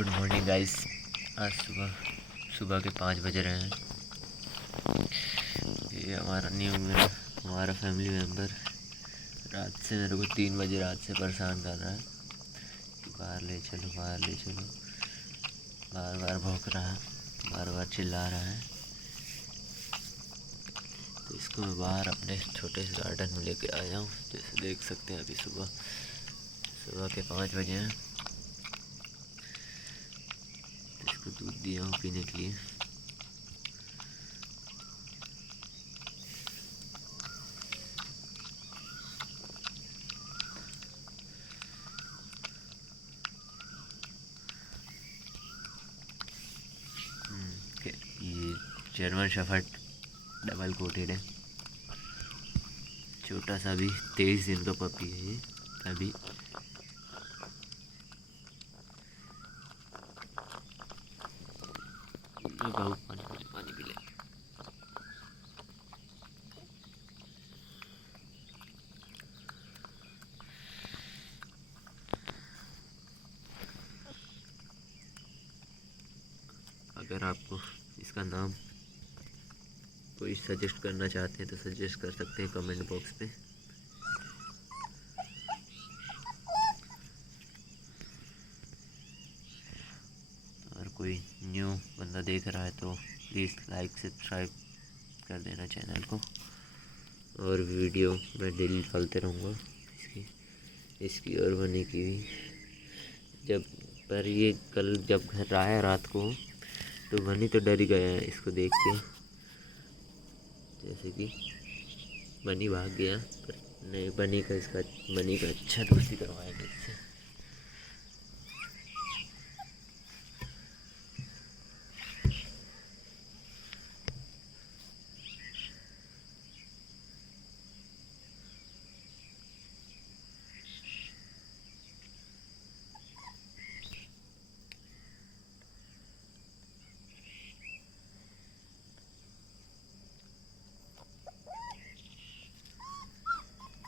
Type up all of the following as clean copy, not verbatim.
Good morning guys. आज सुबह सुबह के 5 बज रहे हैं। ये हमारा फैमिली मेम्बर रात से मेरे को 3 बजे रात से परेशान कर रहा है कि बाहर ले चलो, बाहर ले चलो। बार बार भौंक रहा है, बार बार चिल्ला रहा है। तो इसको मैं बाहर अपने छोटे से गार्डन में लेके आया हूँ। जैसे देख सकते हैं अभी सुबह सुबह के 5 बजे हैं। तो इसको दूध दिया हूँ पीने के लिए। ये जर्मन शेफर्ड डबल कोटेड है। छोटा सा भी 23 दिन का पपी है ये अभी। बहुत पानी पी ले। अगर आपको इसका नाम कोई सजेस्ट करना चाहते हैं तो सजेस्ट कर सकते हैं कमेंट बॉक्स पे। और कोई न्यू बंदा देख रहा है तो प्लीज़ लाइक सब्सक्राइब कर देना चैनल को। और वीडियो मैं डेली डालते रहूँगा इसकी और बनी की भी। ये कल जब घर आया रात को तो बनी तो डर ही गया है इसको देख के। जैसे कि बनी भाग गया, पर नहीं, बनी का अच्छा दोस्ती करवाएंगे इससे।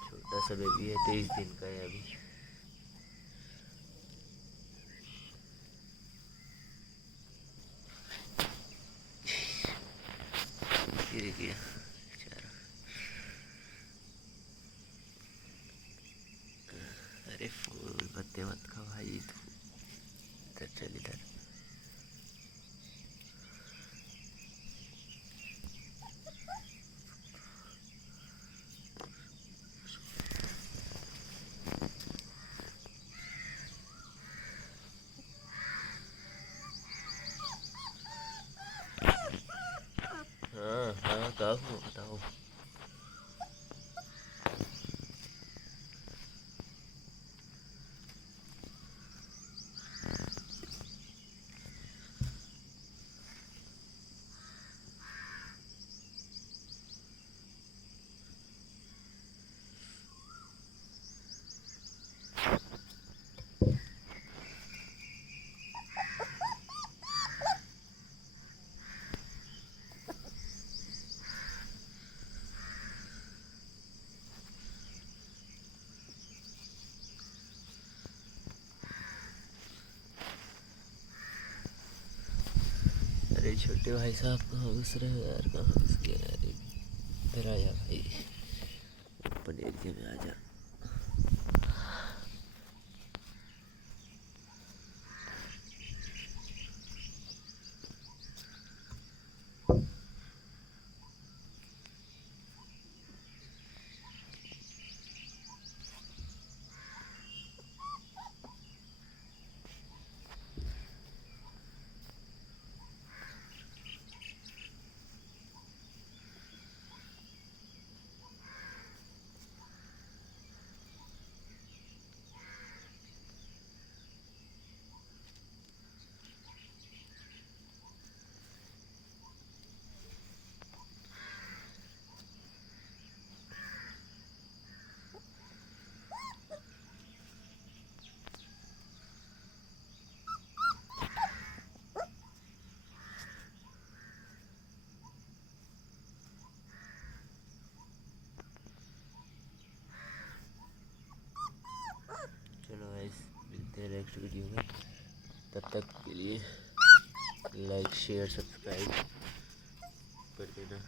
छोटा सा बेबी है, 23 दिन का है अभी। गिर गया बेचारा। अरे फूल पत्ते मत खा भाई, तू इधर चल इधर। हाँ हाँ, कब बताओ। अरे छोटे भाई साहब कहाँ घुस रहे हो यार, कहाँ घुस गया यार। इधर आ जा भाई, ओपन एरिया में आ जा। तब तक के लिए लाइक शेयर सब्सक्राइब कर देना।